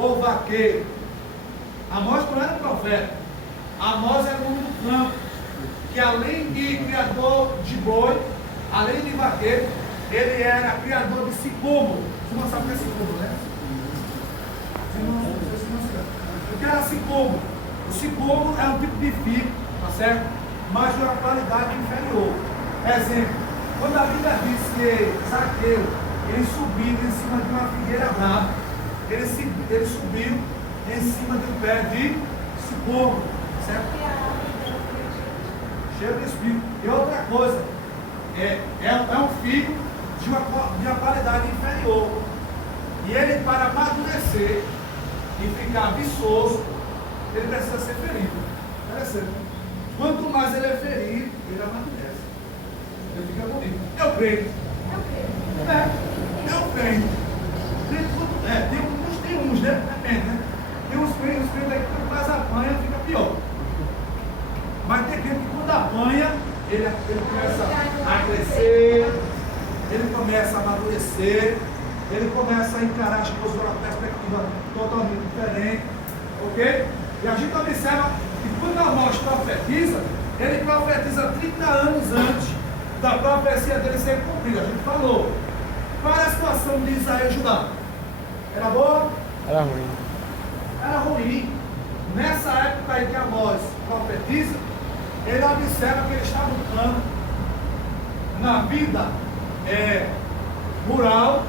ou vaqueiro. Amós não era profeta. Amós era o homem do campo, que além de criador de boi, além de vaqueiro, ele era criador de sicômoro. Você não sabe o que é sicômoro, né? O que era sicômoro? O sicômoro é um tipo de figo, tá certo? Mas de uma qualidade inferior. Exemplo, quando a Bíblia diz que Zaqueu, ele subiu em cima de uma figueira brava, ele subiu em cima de um pé de sicômoro, certo? Cheio de espírito. E outra coisa, é um figo de uma qualidade inferior. E ele, para amadurecer e ficar viçoso, ele precisa ser ferido. Interessante. Quanto mais ele é ferido, ele amadurece. Ele fica bonito. Eu creio. Eu creio. Tem uns, né? Depende, né? Tem uns crentes aí que quanto mais apanha, fica pior. Mas tem crente que quando apanha, ele começa a crescer, ele começa a amadurecer, ele começa a encarar as coisas de uma perspectiva totalmente diferente, ok? E a gente observa que quando Amós profetiza, ele profetiza 30 anos antes da profecia dele ser cumprida. A gente falou. Qual era a situação de Israel e Judá? Era boa? Era ruim. Era ruim. Nessa época aí que Amós profetiza, ele observa que ele está lutando na vida rural,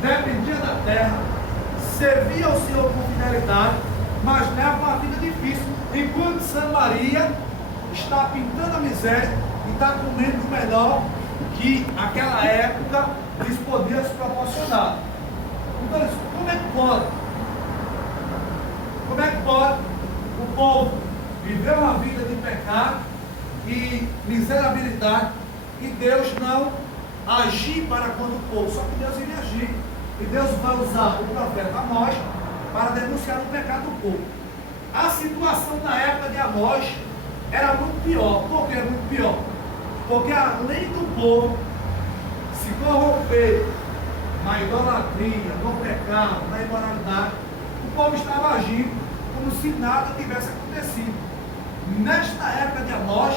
dependia da terra, servia ao Senhor com fidelidade, mas leva uma vida difícil, enquanto Samaria está pintando a miséria e está comendo o melhor que aquela época lhes podia se proporcionar. Então, como é que pode? Como é que pode o povo viver uma vida de pecado e miserabilidade e Deus não agir para quando o povo? Só que Deus iria agir. E Deus vai usar o profeta Amós para denunciar o pecado do povo. A situação na época de Amós era muito pior. Por que muito pior? Porque além do povo se corromper na idolatria, no pecado, na imoralidade, o povo estava agindo como se nada tivesse acontecido. Nesta época de Amós,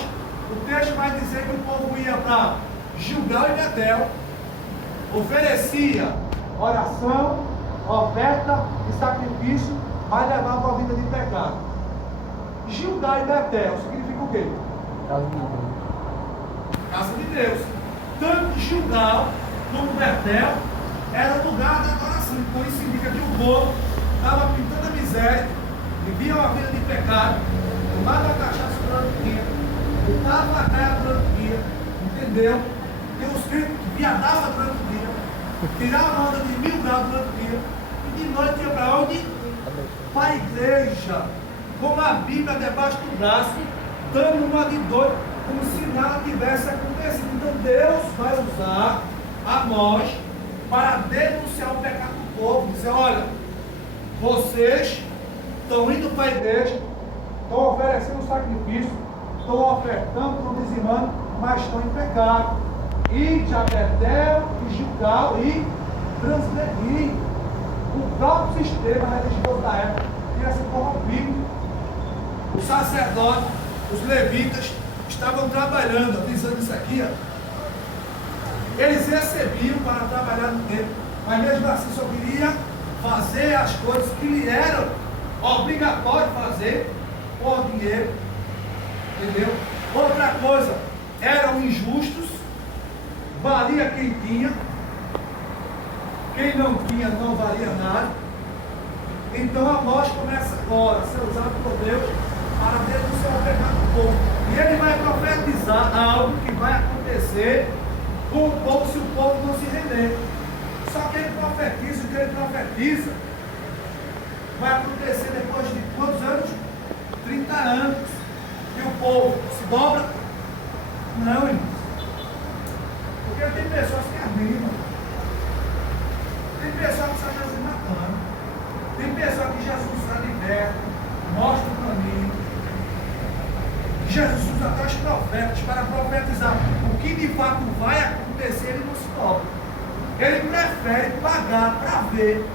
o texto vai dizer que o povo ia para Gilgal e Betel, oferecia oração, oferta e sacrifício, mas levava uma vida de pecado. Gilgal e Betel significa o quê? Casa de Deus. Tanto Gilgal como Betel era lugar de adoração. Então isso significa que o povo estava pintando a miséria, vivia uma vida de pecado, tomava cachaça durante o dia, botava a terra durante o dia, entendeu? Tem os crentes que viadavam durante o dia, tiravam onda de 1000 graus durante o dia, e de noite ia para onde? Para a igreja, com a Bíblia debaixo do braço, dando uma de doido, como se nada tivesse acontecido. Então Deus vai usar Amós para denunciar o pecado do povo, dizer, olha, vocês estão indo para a igreja, estão oferecendo sacrifício, estão ofertando, estão dizimando, mas estão em pecado. Ide a Betel e Gilgal e transgredir. O próprio sistema religioso da época tinha se corrompido. Os sacerdotes, os levitas, estavam trabalhando, avisando isso aqui, ó. Eles recebiam para trabalhar no templo, mas mesmo assim só queria fazer as coisas que lhe eram obrigatório fazer por dinheiro, entendeu? Outra coisa, eram injustos, valia quem tinha, quem não tinha não valia nada. Então Amós começa agora a ser usado por Deus para denunciar o pecado do povo. E ele vai profetizar algo que vai acontecer com o povo se o povo não se render. Só que ele profetiza, o que ele profetiza vai acontecer depois de quantos anos? 30 anos. E o povo se dobra? Não, irmãos. Porque tem pessoas que animam. Tem pessoas que estão se matando. Tem pessoas que Jesus está liberto, mostra o caminho. Jesus usa até os profetas para profetizar o que de fato vai acontecer, ele não se dobra. Ele prefere pagar para ver